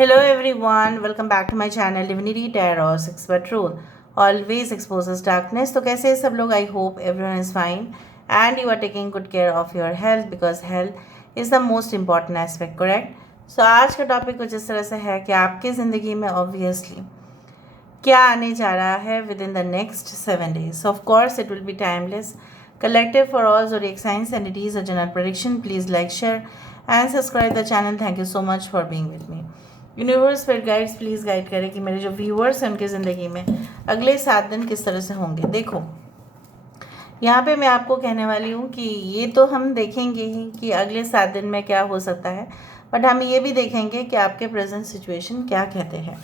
Hello everyone, welcome back to my channel Divinity Tarot 6 but Truth always exposes darkness. तो कैसे हैं सब लोग? I hope everyone is fine and you are taking good care of your health because health is the most important aspect, correct? So आज का topic कुछ इस तरह से है कि आपकी ज़िंदगी में obviously क्या आने जा रहा है with in the next 7 days. Of course it will be timeless, collective for all zodiac signs and it is a general prediction. Please like, share and subscribe the channel. Thank you so much for being with me. Universe फिर guides please guide करें कि मेरे जो viewers हैं उनकी ज़िंदगी में अगले 7 दिन किस तरह से होंगे. देखो यहाँ पे मैं आपको कहने वाली हूँ कि ये तो हम देखेंगे ही कि अगले 7 दिन में क्या हो सकता है, बट हम ये भी देखेंगे कि आपके प्रेजेंट सिचुएशन क्या कहते हैं.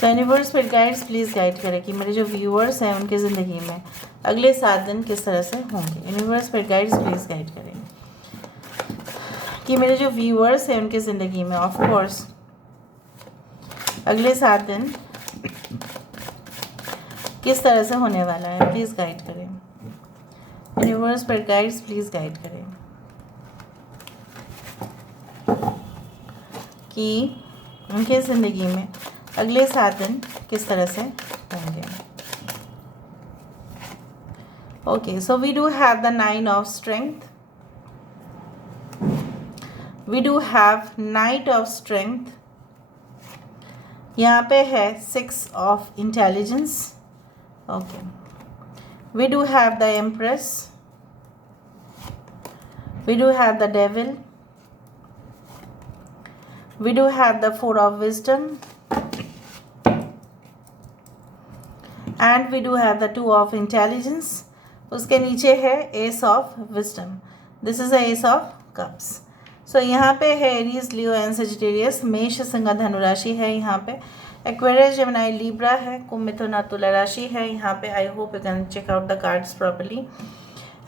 सो यूनिवर्स फिर गाइड्स प्लीज़ गाइड करें कि मेरे जो व्यूअर्स हैं उनकी ज़िंदगी में अगले 7 दिन किस तरह से होंगे. यूनिवर्स फिर गाइड्स प्लीज़ गाइड करें कि मेरे जो व्यूअर्स हैं उनकी ज़िंदगी में ऑफकोर्स अगले 7 दिन किस तरह से होने वाला है. प्लीज़ गाइड करें यूनिवर्स पर गाइड्स प्लीज़ गाइड करें कि उनके ज़िंदगी में अगले 7 दिन किस तरह से होंगे. Okay, so we do have the 9 of strength, we do have knight of strength. यहाँ पे है 6 of intelligence. Okay, we do have the empress, we do have the devil, we do have the 4 of wisdom and we do have the 2 of intelligence. उसके नीचे है ace of wisdom. This is the ace of cups. So यहाँ पे है Aries, Leo and Sagittarius. मेष, सिंह, धनु राशि है. यहाँ पे एक्वेरियस, जेमिनी, लिब्रा है. कुंभ, मिथुन, तुला राशि है. यहाँ पे I hope you can check out the cards properly.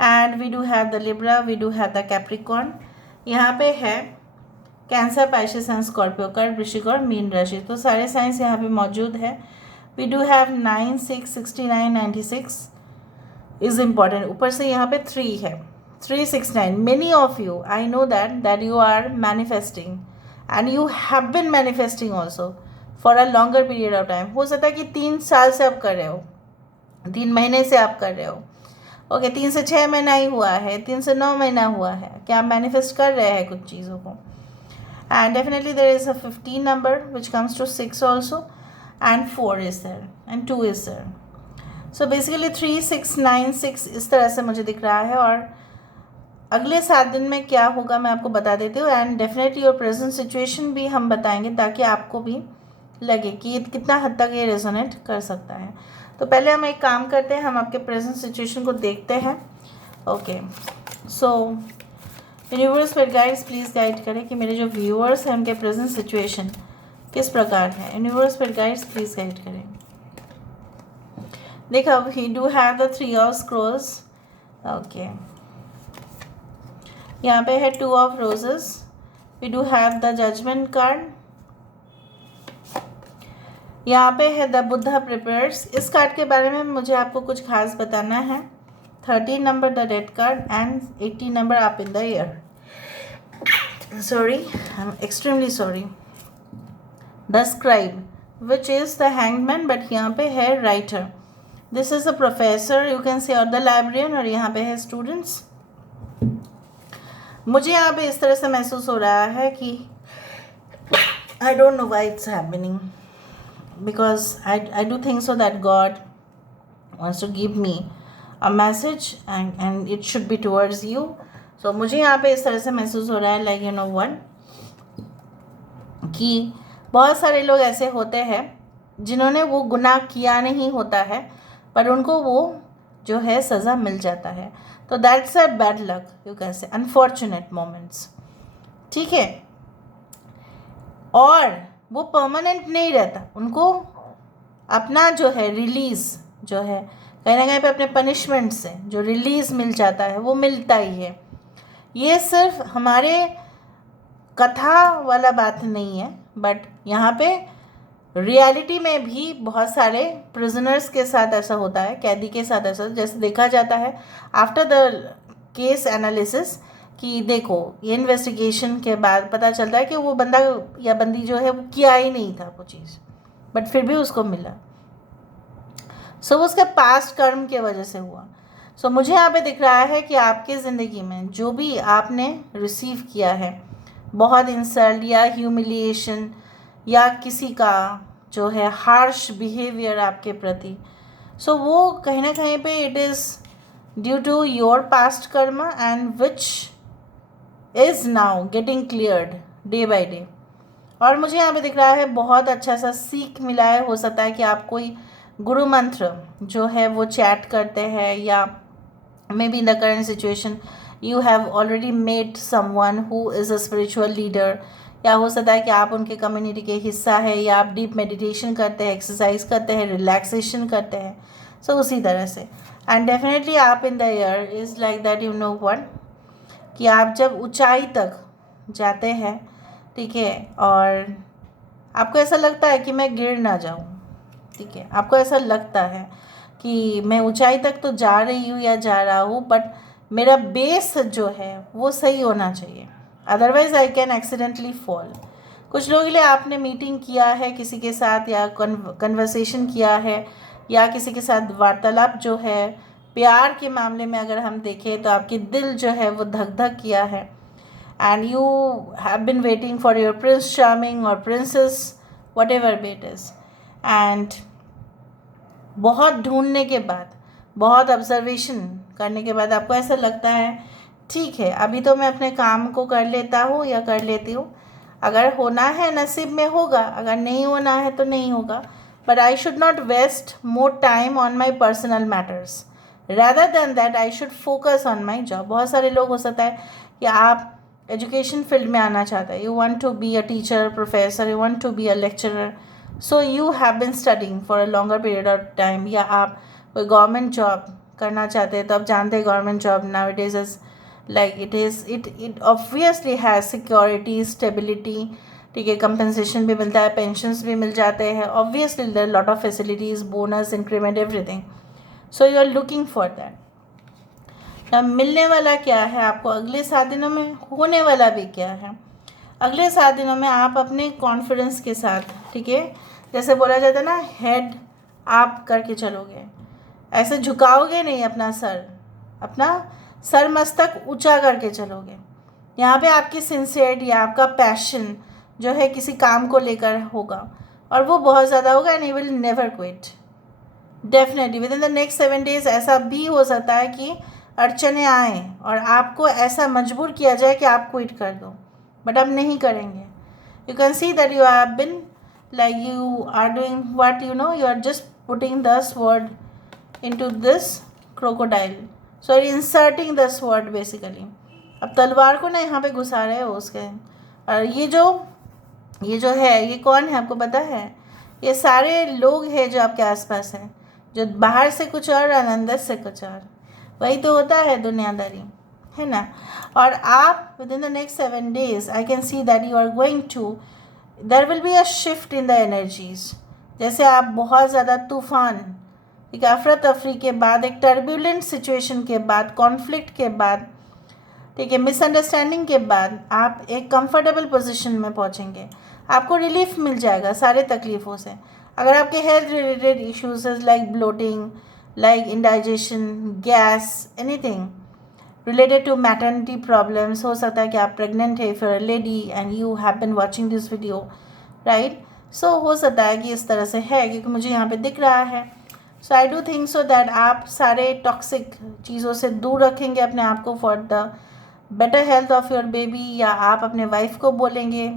And we do have the Libra, we do have the Capricorn. यहाँ पे है Cancer, Pisces and Scorpio card, वृश्चिक और मीन राशि. तो सारे साइंस यहाँ पे मौजूद है. We do have 9, 6, 69, 96 is important. ऊपर से यहाँ पे 3 है, 369. Many of you, I know that you are manifesting and you have been manifesting also for a longer period of time. हो सकता है कि 3 साल से आप कर रहे हो, 3 महीने से आप कर रहे हो. ओके, 3 से 6 महीना ही हुआ है, 3 से 9 महीना हुआ है कि आप मैनिफेस्ट कर रहे हैं कुछ चीज़ों को. And definitely there is a 15 number which comes to 6 also and 4 is there and 2 is there. So basically 3, 6, 9, 6 इस तरह से मुझे दिख रहा है. और अगले 7 दिन में क्या होगा मैं आपको बता देती हूँ. And definitely your present situation भी हम बताएंगे ताकि आपको भी लगे कि कितना हद तक ये रेजोनेट कर सकता है. तो पहले हम एक काम करते हैं, हम आपके प्रेजेंट सिचुएशन को देखते हैं. ओके, सो यूनिवर्स पर गाइड्स प्लीज़ गाइड करें कि मेरे जो व्यूअर्स हैं उनके प्रेजेंट सिचुएशन किस प्रकार है. यूनिवर्स पर गाइड्स प्लीज़ गाइड करें. देखो, we do have the 3 of scrolls. Okay, यहाँ पे है 2 of roses. We do have the judgement card. यहाँ पे है द बुद्धा प्रिपेयर्स. इस कार्ड के बारे में मुझे आपको कुछ खास बताना है. 13 number the death card and 18 number up in the air. Sorry, I am extremely sorry. The scribe which is the hangman, but यहाँ पे है writer. This is a professor you can say, और द लाइब्रेरियन. और यहाँ पे है students. मुझे यहाँ पे इस तरह से महसूस हो रहा है कि I don't know why it's happening, because I do think so that God wants to give me a message and it should be towards you. So मुझे यहाँ पे इस तरह से महसूस हो रहा है लाइक यू नो व्हाट, कि बहुत सारे लोग ऐसे होते हैं जिन्होंने वो गुनाह किया नहीं होता है पर उनको वो जो है सज़ा मिल जाता है. तो that's a bad luck, you can say unfortunate moments. ठीक है, और वो परमानेंट नहीं रहता. उनको अपना जो है रिलीज़ जो है कहीं ना कहीं पे अपने पनिशमेंट से जो रिलीज़ मिल जाता है वो मिलता ही है. ये सिर्फ हमारे कथा वाला बात नहीं है, बट यहाँ पे रियलिटी में भी बहुत सारे प्रिजनर्स के साथ ऐसा होता है, कैदी के साथ ऐसा. जैसे देखा जाता है आफ्टर द केस एनालिसिस कि देखो ये इन्वेस्टिगेशन के बाद पता चलता है कि वो बंदा या बंदी जो है वो किया ही नहीं था वो चीज़, बट फिर भी उसको मिला। सो वो उसके पास्ट कर्म के वजह से हुआ। सो मुझे यहाँ पे दिख रहा है कि आपके ज़िंदगी में जो भी आपने रिसीव किया है, बहुत इंसल्ट या ह्यूमिलिएशन या किसी का जो है हार्श बिहेवियर आपके प्रति, सो वो कहीं ना कहीं पे it is due to your past karma and which is now getting cleared day by day. और मुझे यहाँ पे दिख रहा है बहुत अच्छा सा सीख मिला है। हो सकता है कि आप कोई गुरु मंत्र जो है वो चैट करते हैं, या may be in the current situation you have already made someone who is a spiritual leader, या हो सकता है कि आप उनके कम्युनिटी के हिस्सा है, या आप डीप मेडिटेशन करते हैं, एक्सरसाइज करते हैं, रिलैक्सेशन करते हैं। सो उसी तरह से एंड डेफिनेटली आप in the year is like that, you know what, कि आप जब ऊंचाई तक जाते हैं, ठीक है, और आपको ऐसा लगता है कि मैं गिर ना जाऊं, ठीक है, आपको ऐसा लगता है कि मैं ऊंचाई तक तो जा रही हूँ या जा रहा हूँ, बट मेरा बेस जो है वो सही होना चाहिए, otherwise I can accidentally fall. कुछ लोगों के लिए आपने मीटिंग किया है किसी के साथ, या कन्वर्सेशन किया है, या किसी के साथ वार्तालाप जो है प्यार के मामले में अगर हम देखें तो आपकी दिल जो है वो धक धक किया है, and you have been waiting for your prince charming और princess whatever be it is, and बहुत ढूंढने के बाद, बहुत ऑब्जर्वेशन करने के बाद आपको ऐसा लगता है ठीक है अभी तो मैं अपने काम को कर लेता हूँ या कर लेती हूँ, अगर होना है नसीब में होगा, अगर नहीं होना है तो नहीं होगा, but I should not waste more time on my personal matters, rather than that I should focus on my job। बहुत सारे लोग हो सकता है कि आप एजुकेशन फील्ड में आना चाहते हैं, you want to be a teacher, professor, you want to be a lecturer, so you have been studying for a longer period of time, या आप कोई गवर्नमेंट जॉब करना चाहते हैं, तो आप जानते हैं government job now it is like it obviously has security, stability, ठीक है, कंपनसेशन भी मिलता है, पेंशन्स भी मिल जाते हैं, obviously there lot of facilities, bonus, increment, everything. So you are looking for that. अब मिलने वाला क्या है आपको अगले 7 दिनों में, होने वाला भी क्या है अगले 7 दिनों में, आप अपने कॉन्फिडेंस के साथ, ठीक है, जैसे बोला जाता है ना, हेड आप करके चलोगे, ऐसे झुकाओगे नहीं अपना सर मस्तक ऊंचा करके चलोगे। यहाँ पे आपकी सिंसियरिटी, आपका पैशन जो है किसी काम को लेकर होगा, और वो बहुत ज़्यादा होगा, and you will never quit. Definitely with in the next 7 days ऐसा भी हो सकता है कि अड़चने आए और आपको ऐसा मजबूर किया जाए कि आप क्विट कर दो, बट आप नहीं करेंगे। You can see that you have been like you are doing what you know, you are just putting the sword into this crocodile, so inserting the sword basically. अब तलवार को ना यहाँ पे घुसा रहे हो उसके, और ये जो है ये कौन है आपको पता है? ये सारे लोग हैं जो आपके आसपास हैं, जो बाहर से कुछ और अंदर से कुछ और, वही तो होता है दुनियादारी, है ना। और आप within the next 7 days I can see that you are going to, there will be a shift in the energies. जैसे आप बहुत ज़्यादा तूफान, एक अफरा तफरी के बाद, एक टर्बुलेंट सिचुएशन के बाद, कॉन्फ्लिक्ट के बाद, ठीक है, मिसअंडरस्टैंडिंग के बाद आप एक कंफर्टेबल पोजीशन में पहुंचेंगे, आपको रिलीफ मिल जाएगा सारे तकलीफ़ों से। अगर आपके health related issues like bloating, like indigestion, gas, anything related to maternity problems, हो सकता है कि आप प्रेग्नेंट है, if you are lady and you have been watching this video, right, so हो सकता है कि इस तरह से है, क्योंकि मुझे यहाँ पे दिख रहा है। So I do think so that आप सारे टॉक्सिक चीज़ों से दूर रखेंगे अपने आप को for the better health of your baby, या आप अपने वाइफ को बोलेंगे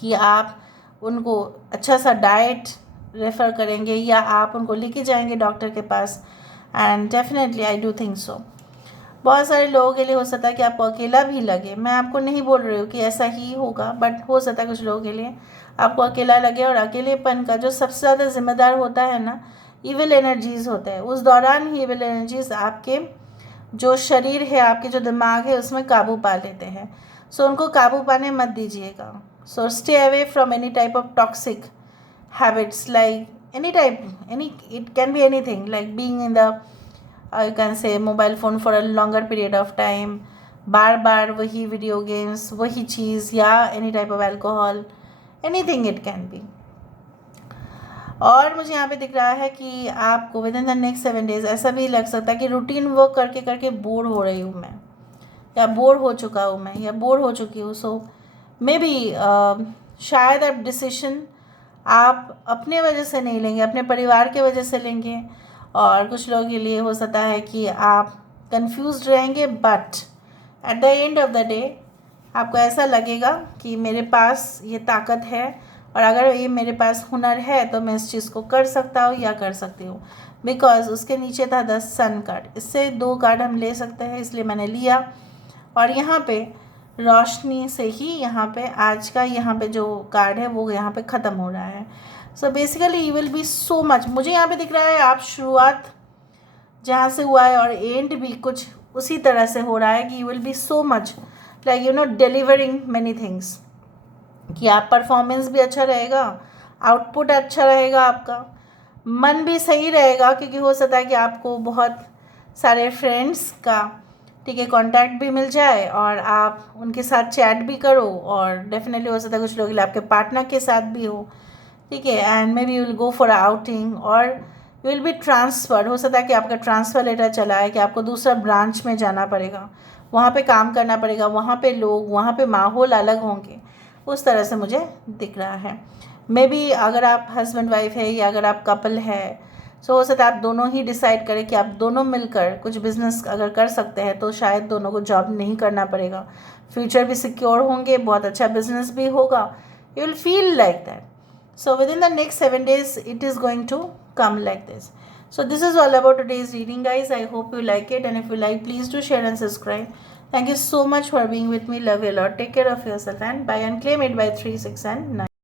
कि आप उनको अच्छा सा डाइट रेफ़र करेंगे, या आप उनको लेके जाएंगे डॉक्टर के पास, and definitely I do think so. बहुत सारे लोगों के लिए हो सकता है कि आपको अकेला भी लगे, मैं आपको नहीं बोल रही हूँ कि ऐसा ही होगा, बट हो सकता है कुछ लोगों के लिए आपको अकेला लगे, और अकेलेपन का जो सबसे ज़्यादा जिम्मेदार होता है ना, ईविल एनर्जीज़ होते हैं। उस दौरान ही ईविल एनर्जीज़ आपके जो शरीर है, आपके जो दिमाग है, उसमें काबू पा लेते हैं। सो उनको काबू पाने मत दीजिएगा। So stay away from any type of toxic habits, like it can be anything, like being in the you can say mobile phone for a longer period of time, बार बार वही वीडियो गेम्स, वही चीज़, या any type of alcohol, anything it can be. और मुझे यहाँ पे दिख रहा है कि आपको with in the next 7 days ऐसा भी लग सकता है कि रूटीन वर्क करके करके बोर हो रही हूँ मैं, या बोर हो चुका हूँ मैं, या बोर हो चुकी हूँ। सो मे बी शायद अब डिसीशन आप अपने वजह से नहीं लेंगे, अपने परिवार के वजह से लेंगे, और कुछ लोगों के लिए हो सकता है कि आप कंफ्यूज्ड रहेंगे, but at the end of the day आपको ऐसा लगेगा कि मेरे पास ये ताकत है, और अगर ये मेरे पास हुनर है तो मैं इस चीज़ को कर सकता हूँ या कर सकती हूँ। बिकॉज उसके नीचे था द सन कार्ड, इससे 2 कार्ड हम ले सकते हैं, इसलिए मैंने लिया। और यहाँ पे रोशनी से ही यहाँ पे आज का यहाँ पे जो कार्ड है वो यहाँ पे ख़त्म हो रहा है। So basically you will be so much, मुझे यहाँ पे दिख रहा है आप शुरुआत जहाँ से हुआ है और एंड भी कुछ उसी तरह से हो रहा है कि you will be so much like delivering many things, कि आप परफॉर्मेंस भी अच्छा रहेगा, आउटपुट अच्छा रहेगा, आपका मन भी सही रहेगा, क्योंकि हो सकता है कि आपको बहुत सारे फ्रेंड्स का ठीक है कांटेक्ट भी मिल जाए और आप उनके साथ चैट भी करो, और डेफिनेटली हो सकता है कुछ लोग के लिए आपके पार्टनर के साथ भी हो, ठीक है। And may be you will go for outing, और यू विल बी ट्रांसफर, हो सकता है कि आपका ट्रांसफ़र लेटर चला है कि आपको दूसरा ब्रांच में जाना पड़ेगा, वहाँ पे काम करना पड़ेगा, वहाँ पे लोग, वहाँ पे माहौल अलग होंगे, उस तरह से मुझे दिख रहा है। मे बी अगर आप हस्बैंड वाइफ है या अगर आप कपल है, सो हो सकता है आप दोनों ही डिसाइड करें कि आप दोनों मिलकर कुछ बिजनेस अगर कर सकते हैं तो शायद दोनों को जॉब नहीं करना पड़ेगा, फ्यूचर भी सिक्योर होंगे, बहुत अच्छा बिजनेस भी होगा, you will feel like that. So with in the next 7 days it is going to come like this. So this is all about today's reading, guys. I hope you like it, and if you like, please do share and subscribe. Thank you so much for being with me. Love you a lot. Take care of yourself, and bye, and claim it by 3, 6 and 9.